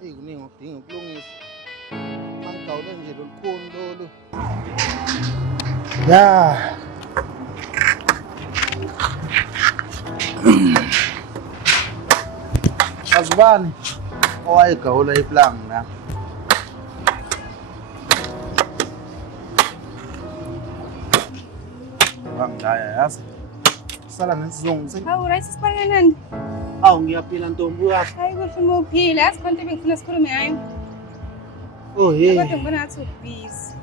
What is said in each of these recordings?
Hey, kuningi okudinga ukulungisa. Mangigawule nje lolukhuni lolu. Ya. Azibani owayegawula iplanga la. Bangaya yazi. Sala nesizungu. Hawu, right sisibanganani? Awu ngiyaphila Ntombi yakho. Hayi kuhle uma uphila, yazi khona into bengifuna sikhulume ngayo. Oh hey. Kodwa ngibona ngathi ubhizi.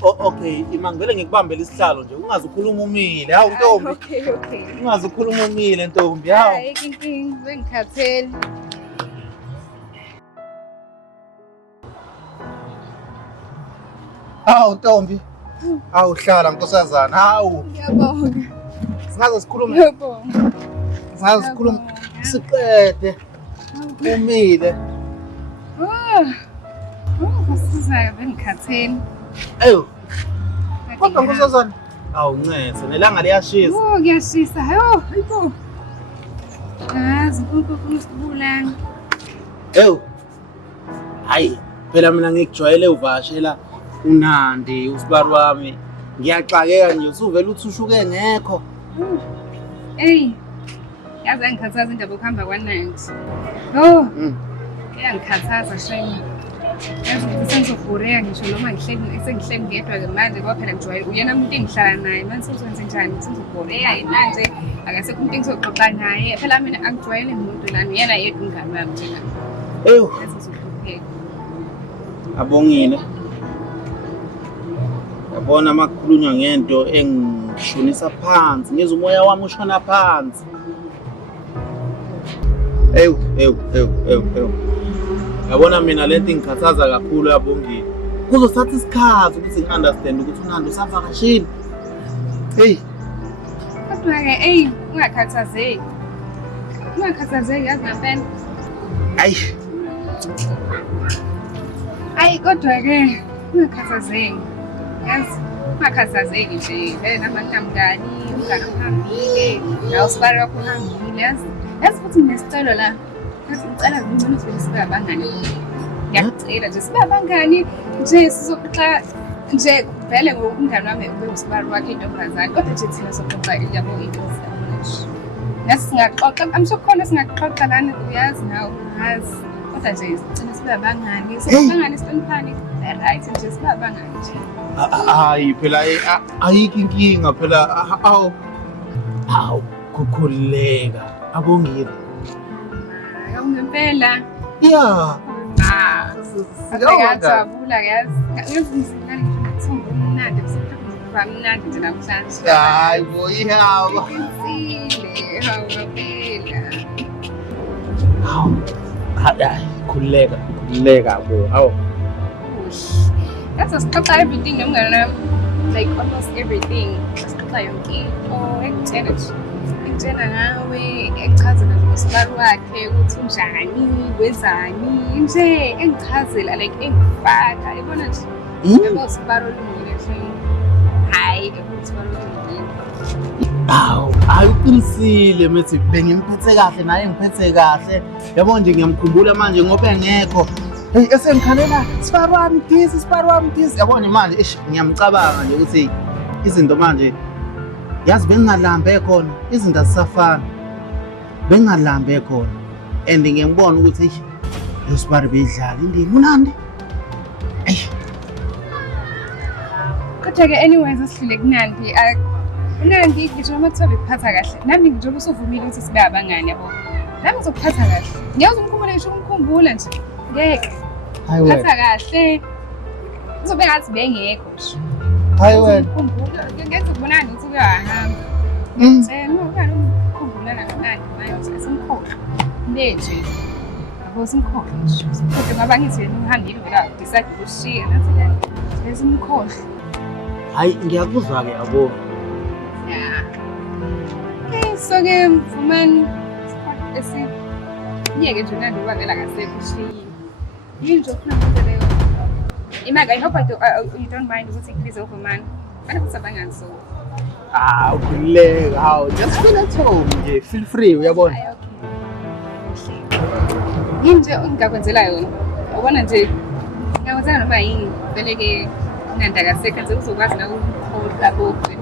Okay, imangele ngikubambela isihlalo nje. Ungaze ukhuluma umile. Hawu Ntombi. Okay. Ungaze ukhuluma umile Ntombi. Hawu. Hayi kinking, bengikhathele. Hawu Ntombi. Hawu hlala Nkosazana. Hawu. Ngiyabonga. Singaze sikhulume. Ngiyabonga. Singaze sikhulume siqede. Umile. Ngosizayo bengikhathele. Eyo. Kodwa Nkosazana. Awu ncese nelanga liyashisa. Kuyashisa. Hayibo. Yazi uNkulunkulu usibulala. Eyo. Hayi, phela mina ngikujwayele uvashela uNandi usibari wami. Ngiyaxakeka nje usuvela uthi ushuke ngekho. Hey. Yazi angikhathaza indaba yokuhamba kwaNandi. Iyangikhathaza shame. Yazi ukuthi sengizobhureka ngisho noma sengihleli ngedwa-ke manje ngoba phela ngijwayele uyena umuntu engihlala naye manje sizokwenza njani sengizobhureka manje akasekho umuntu engizoxoxa naye phela mina angijwayele umuntu lana uyena yedwa umngani wami njena. Eyo. Yazi uzohlupheka. Abongile. Yabona makukhulunywa ngento engishonisa phansi, ngizwe umoya wami ushona phansi. Eyo. Yabona mina lento ingikhathaza kakhulu yabongile. Kuzothatha isikhathi ukuthi ngi-understand ukuthi uNandi usavakashile. Hey. Kodwa-ke ungakhathazeki. Ungakhathazeki yazi ngempela. Hayi kodwa-ke ungakhathazeki. Yazi ungakhathazeki nje vele namanamngani umngane ohambile nawe usibari wakho uhambile yazi futhi nginesicelo la yazi ngicela ngicela ukuthi sibe abangani ngiyacela nje sibe abangani nje sizoxoxa nje vele ngomngane wami ube usibari wakhe intombazane kodwa nje thina soxoxa yabo into esiyabona yazi singaxoxa amshokhona singaxoxa lana uyazi nawe yazi kodwa nje sicela sibe abangani sibangani sihloniphane right nje sibe abangani nje. Hayi phela ayikho inkinga phela awu kukhuleka abongile. Hayi ngempela. Yeah. Ngiyajabula yazi. Ngizimsingani ngithumba umnandi besikhuluma mnandi nje namhlanje. Hayi boyihaba. Ngizile hawu ngempela. Hawu. Hayi khuleka bo. Hawu. That's a stop everything nomngane nami. Like almost everything. Sixoxa yonke into engitshela ngawe echaza ngosibari wakhe ukuthi unjani wenzani nje engichazela like engifaka yabona nje yebo sibari olungile nje hayi usibari olungile. Hawu ayiqinisile mithi bengimphethe kahle naye ngiphethe kahle yabo nje ngiyamkhumbula manje ngoba engekho. Hey esengikhalela sibari wami this yabona manje ngiyamcabanga nje ukuthi izinto manje yazi bengingalambe khona izinto azisafana bengingalambe khona and ngiyambona ukuthi lo sibari bedlala indini uNandi. Kodwa-ke anyways asihlule kuNandi uNandi ngisho noma kuthiwa bekuphatha kahle nami njengoba usuvumile ukuthi sibe abangani yabo nami ngizokuphatha kahle ngiyazi umkhumbule ngisho umkhumbula nje ngeke phatha kahle uzobe ngathi bengekho nje. Hayi wena ngenza ukubonana ukuthi kuyahamba ngicela ukukhumbulana noNandi manje simkhokhe nje yabo simkhokhe nje simkhokhe ngoba ngithi yena uhambile wena decide ukushiya nathi simkhokhe. Hayi ngiyakuzwa-ke yabo. Okay so-ke mfumane esiyeke nje uNandi ngoba vele akasekho ushiyile yini nje ofuna ukwenza leyo Imag, I hope you don't mind ukuthi ngibize uVumani. Bana kusabangani so. Ukhululeka, just feel at home nje, feel free uyabona. Okay. yini nje ongingakwenzela yona ubona nje ngiyakwenzela noma yini vele-ke unandaka seconds uzokwazi na ukuhola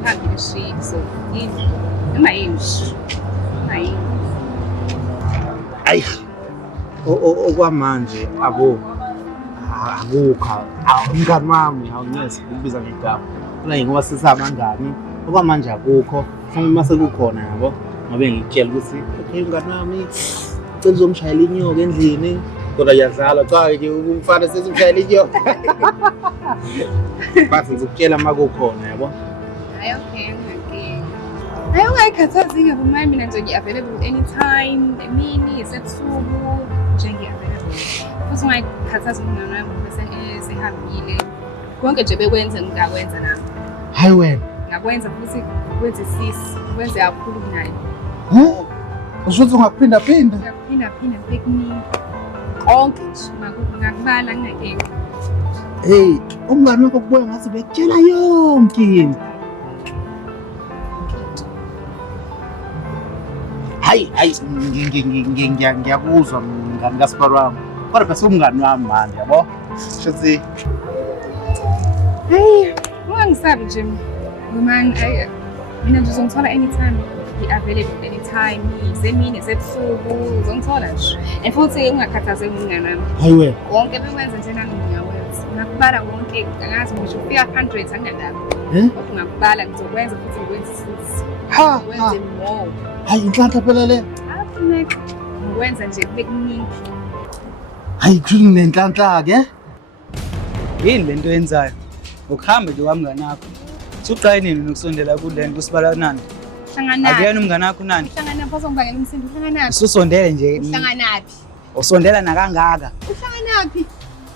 phambili shit so yini noma yini Ayi okwamanje akukho umngani wami awungeze ukubiza ngegama kula ngoba sisamangani okwamanje akukho kufanele mase kukhona yabo ngabe ngikutshela ukuthi okay umngani wami ucela uzomshayela inyoka endlini kodwa yadlala cha nje umfana sesimshayela inyoka base ngikutshela uma kukhona yabo hayi okay hayi ungayikhathazi ngoba manje mina nje ngi-available anytime emini esebusuku nje ngi-available futhi ungayikhathazi umngani wami bese sehambile konke nje bekwenze ngingakwenza nami hayi wena ngakwenza futhi wenze sisi wenze kakhulu kunayo usho ukuthi ungaphindaphinda bekuningi konke nje ngakubala ngingakeki hey umngani wakho kuboya ngathi bekutshela yonke into hayi ngiyakuzwa mngani kaSipar wami kodwa bese umngani wami manje yabo shothi hey ungangisabi nje man mina nje uzongithola anytime ngi-available anytime ngisemini esebusuku uzongithola nje and futhi ungakhathazeki umngani wami hayi wena konke bekwenza nje nami ngiyawenza ngakubala konke angazi ngisho ukufika 100 anginandaba kodwa ngakubala ngizokwenza futhi ngikwenze sisi wenze more hayi inhlanhla phela le ngikwenza nje kube kuningi hayi kunenhlanhla ke yini lento yenzayo ukuhamba nje kwamngani wakho usuqale nini nokusondela kule nto usibala nani hlangana akuyena umngani wakho nani hlangana phoso ngibangela umsindo hlangana ususondele nje hlanganapi usondela nakangaka uhlanganapi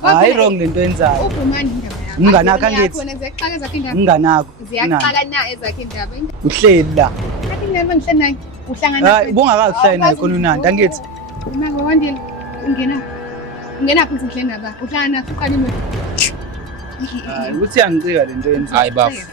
hayi wrong lento yenzayo ubumani indaba yakho umngani wakho angithi khona ziyaqala ezakhe indaba umngani wakho ziyaqala na ezakhe indaba uhleli la kanti ngeke ngihlale naye uhlangana hayi bungakakuhlali naye khona unandi angithi manje wandile ungena phansi ngihlale naba uhlangana uqalile hayi uthi angicika lento yenzayo hayi bafu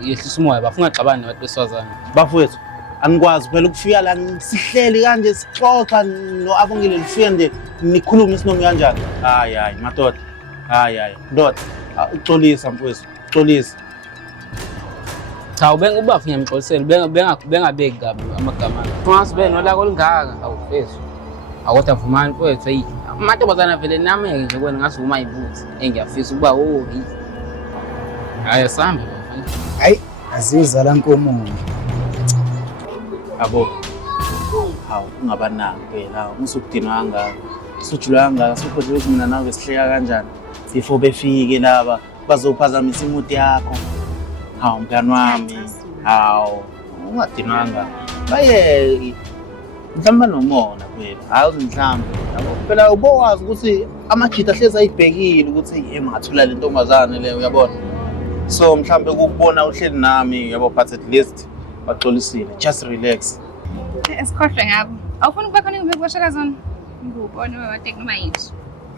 yehlisa umoya bafu ungaxabani nabantu besifazane bafowethu angikwazi phela ukufika la sihleli kanje sixoxa no-Abongile lifike nje nikhulume isinomi kanjani hayi madoda hayi ndoda uxolisa mfowethu uxolisa cha ubafu ngiyamxolisela bengabeki kabi amagama ungasibe nolako olungaka awufezu akodwa vumani mfowethu eyi amantombazana vele nameke nje kwena ngathi uma yibuthi engiyafisa ukuba hayi asambe hayi azizala nkomo abo hawu ungabanaki phela usukudinwa kangaka usujulwa kangaka sukhodlela ukuthi mina nawe besihleka kanjani before befike laba bazophazamisa imudi yakho hawu mngani wami hawu ungadinwa kangaka bayeke mhlawumbe nomona phela hayi mhlawumbe phela ubowazi ukuthi amajita ahlezi ayibhekile ukuthi engathula le ntombazane leyo uyabona so mhlawumbe ukubona uhleli nami yabo but at least baxolisile just relax esikhohlwe ngabo awufuni ukuba khona ngibekuboshela zona ngikubona watek noma yini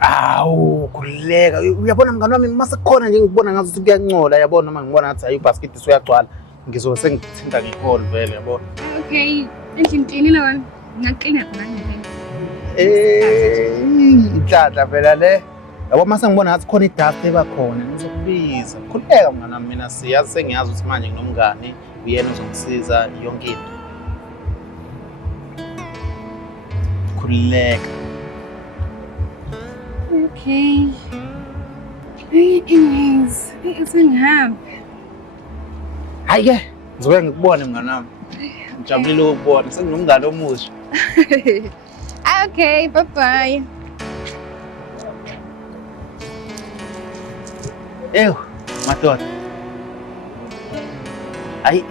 awu khululeka uyabona mngani wami mase kukhona nje ngikubona ngathi ukuthi kuyancola yabona noma ngibona ngathi hayi ibasket isuyagcwala ngizobe sengithinta ngicall vele yabona okay endlini qinile wena ngaqina khona inhlanhla phela le yabo mase ngibona ngathi khona idust ebakhona ngizokubiza khululeka mngani wami mina siyazi sengiyazi ukuthi manje nginomngani uyena uzongisiza yonke into khululeka okay anyways sengihambe hayi ke ngizobe ngikubone mngani wami ngijabulile ukubona senginomngane omusha okay bye bye ew madoda hayi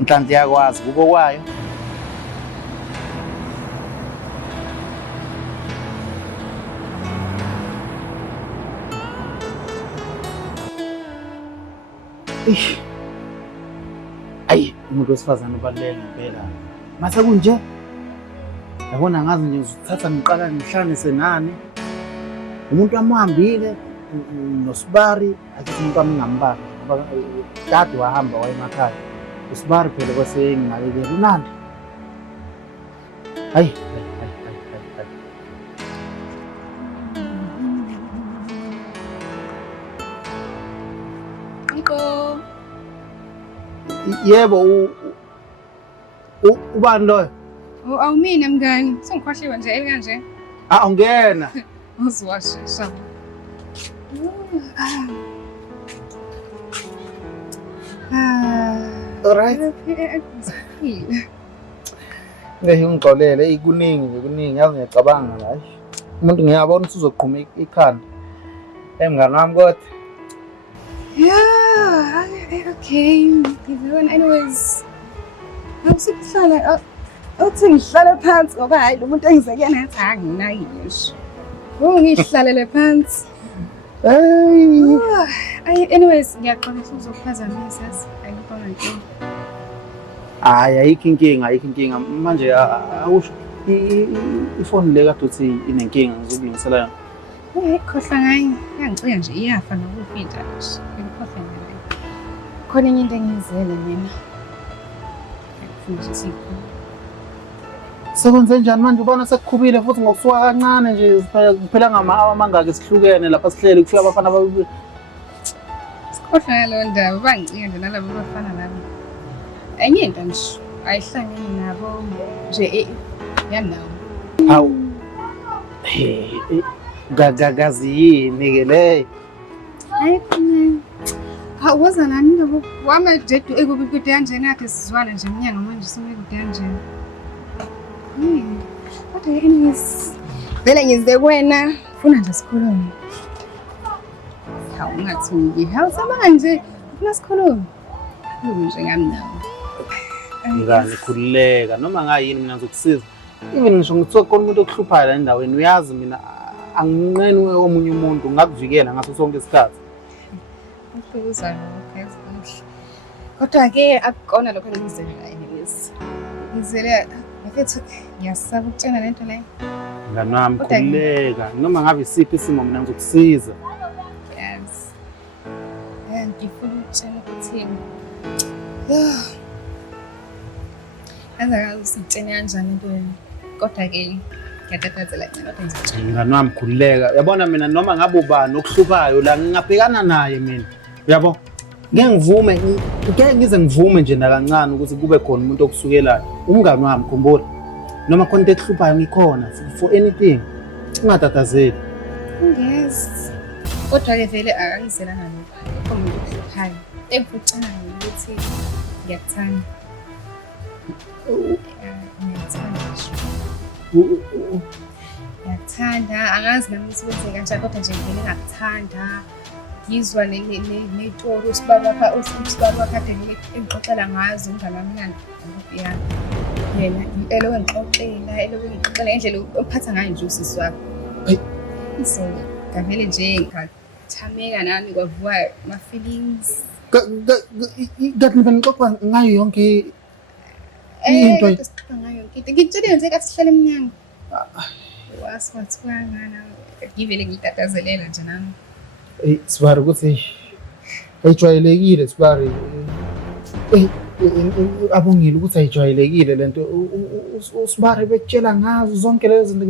inhlanhla yakwazi kuko kwayo ayi umuntu wesifazane ubaluleke ngempela mase kunje yabona ngazi nje uzithatha ngiqala ngihlanganise nani umuntu amhambile noSibari akithi umuntu amngambala ngoba dad wahamba wayemakhaya uSibari phela kwase ngingalekela unandi hayi Yebo ubani loyo? Awumina mngani, sengikhohliwe nje elikanje. Ungena. Uzwashisa. Alright. Ngiyingixolele kuningi yazi ngiyacabanga la. Umuntu ngiyabona ukuthi uzoqhuma ikhanda. Mngani wami kodwa. Yeah, okay. Anyways. Awusihlala uthi ngihlale phansi ngoba hayi lo muntu engizekena ethi anginayo ngisho. Ngihlalele phansi. Anyways, ngiyaxolisa ukuzokuphazamisa ayikho nkinga. Ayikho inkinga. Manje awusho ifoni le kade uthi inenkinga ngizokulungisela yona. Khohlwa ngayo. Ngicela nje iyafa nokuphinda nje. Ngikhohlwa ngayo. Khona enye into engiyizele mina. Futhi sekwenze njani manje ubona sekukhubile futhi ngokusuka kancane nje kuphela ngama-hour amangaki sihlukene lapha sihleli kufika abafana ababili. Sikhohlwa ngalo ndaba bangicika nje nalabo bafana nabo. Enye into nje ayihlangene nabo nje yanawo. Hawu. Gagazi yini ke le? Ayikho. Waza nani labo wama jedu ekukude kanjena kade sizwana nje umnyanga manje sumekude kanjena. Kodwa anyways vele ngize kuwena ufuna nje sikhulume. Hawu ungathungi. Hawu sabanga nje ufuna sikhulume. Nje ngamnawo. Ngani khulileka noma ngayini mina ngizokusiza. Even ngisho ngithiwa khona umuntu okuhluphayo la endaweni uyazi mina anginqeni omunye umuntu ngakuvikela ngaso sonke isikhathi. Ukuzana phezulu. Kodwa-ke akukona lokho engizele la anyways. Ngizele mfethu ngiyasaba ukutshela lento leyo. Ngani wami khulileka noma ngabe isiphi isimo mina ngizokusiza. Yes. Ngifuna ukutshela ukuthi Angazi usitshene kanjani into yena. Kodwa-ke ngiyatatazela mina kodwa ngizotshela. Ngani wami khulileka. Uyabona mina noma ngabe ubani okuhluphayo la ngingabhekana naye mina. Uyabo? Ngeke ngize ngivume nje nakancane ukuthi kube khona umuntu okusukelayo. Umngani wami khumbula. Noma khona into ekuhluphayo ngikhona for anything. Ungatatazeli. Yes. Kodwa-ke vele akangizelanga lokho. Umuntu okuhluphayo. Engikucelayo ukuthi ngiyakuthanda. Ngiyakuthanda, angazi nami ukuthi wenze kanjani kodwa nje vele ngakuthanda. Ngizwa nezitori usibaba wakhe ade engixoxela ngazo umngane wami ngani yena elowe ngixoxela indlela ophatha ngayo nje usisi wakho. So ngavele nje ngathameka nami kwavuka ama-feelings. Kanti benixoxa ngayo yonke into. Sixoxa ngayo yonke into. Ngitshele nje kathi sihlale emnyango. Waswathiwa ngana ngivele ngitatazelela nje nami. Sibari ukuthi ayijwayelekile Sibari. Abongile ukuthi ayijwayelekile lento uSibari bekutshela ngazo zonke lezi zinto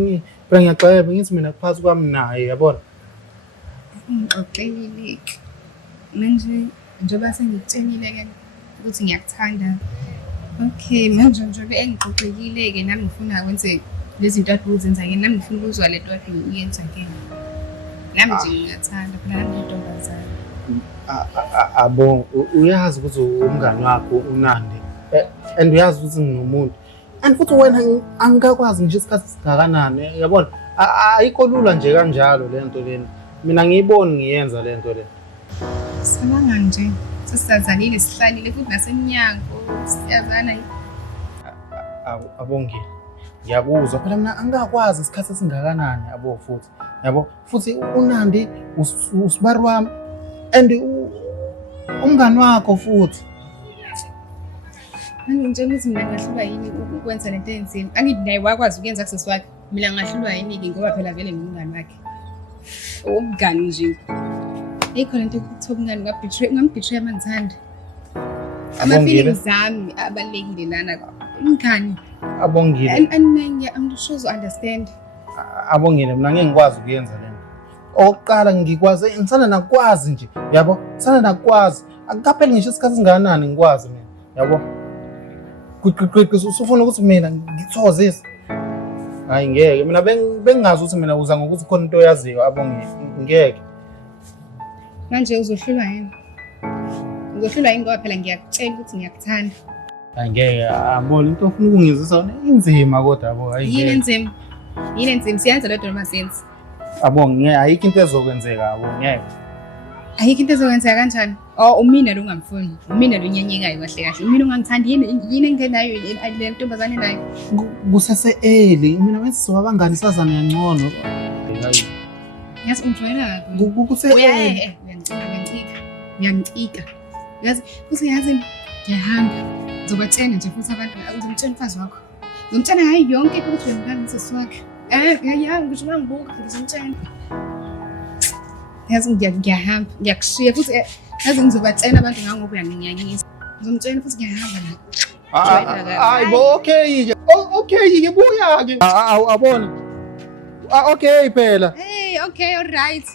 ngiyaxayeba ngithi mina kuphathi kwami naye yabona. Ngixoxelile manje njengoba sengikutshelile ke ukuthi ngiyakuthanda. Okay manje njengoba engixoxelile ke nami ngifuna kwenze lezi zinto akade uzenza ke nami ngifuna ukuzwa lento akade uyenza ke. Nami nje ngiyathanda phela nami intombazane. Abo uyazi ukuthi umngani wakho uNandi and uyazi ukuthi ngingumuntu and futhi wena angikakwazi nje isikhathi singakanani yabona ayikho lula nje kanjalo lento lena mina ngiyiboni ngiyenza lento le. Sabanga nje sisazanile sihlalile futhi nasemnyango siyazana. Abongile ngiyakuzwa phela mina angikakwazi isikhathi esingakanani abo futhi yabo futhi uNandi uSibari wami and umngani wakho futhi. Ngitshela ukuthi mina ngahlulwa yini ukwenza lento enzini. Angithi naye wakwazi ukuyenza kusisi wakhe. Mina ngahlulwa yini ngoba phela vele ngumngani wakhe. Umngani nje. Ayikho lento ukuthi umngani ngambetray mangithanda. Ama-feelings ami abalekile lana umngani. Abongile. And I'm sure you understand. Abongile mina ngeke ngikwazi ukuyenza lento. Oqala ngikwazi ngisana nakwazi nje yabo. Sana nakwazi. Akapheli ngisho isikhathi singakanani ngikwazi mina. Yabo. Usufuna ukuthi mina ngithokozise. Hayi ngeke. Mina bengazi ukuthi mina uza ngokuthi khona into oyaziyo abo ngeke. Manje uzohlulwa yini? Uzohlulwa yini ngoba phela ngiyakutshela ukuthi ngiyakuthanda. Hayi ngeke. Abona into ofuna ukungizisa yona inzima kodwa yabo. Hayi ngeke. Yini enzima? Yini enzima? Siyenza lento noma senzi? Abo ngeke ayikho into ezokwenzeka yabo ngeke. Ayikho into ezokwenzeka kanjani? Oh, umina lo ungamfuni. Umina lo nyenyekayo kahle kahle. Umina ungangithandi yini engenayo le ntombazane nayo. Kusase early. Mina wenza sizoba abangani sazana ngcono. Yazi ungijwayela kabi. Kuse Uyancika. Yazi futhi yazi ngiyahamba. Ngizobatshena nje futhi abantu ngizomtshela umfazi wakho. Ngizomtshela hayi yonke into ukuthi wena ngizosisi wakhe. Ngisho mangibuka ngizomtshela. Yazi ngiyahamba. Ngiyakushiya futhi yazi ngizobatshena abantu ngoba uyanginyanyisa. Ngizomtshela futhi ngiyahamba la. Hayi bo okay. Okay ke buya ke. Abona. Okay phela. Hey, okay, all right.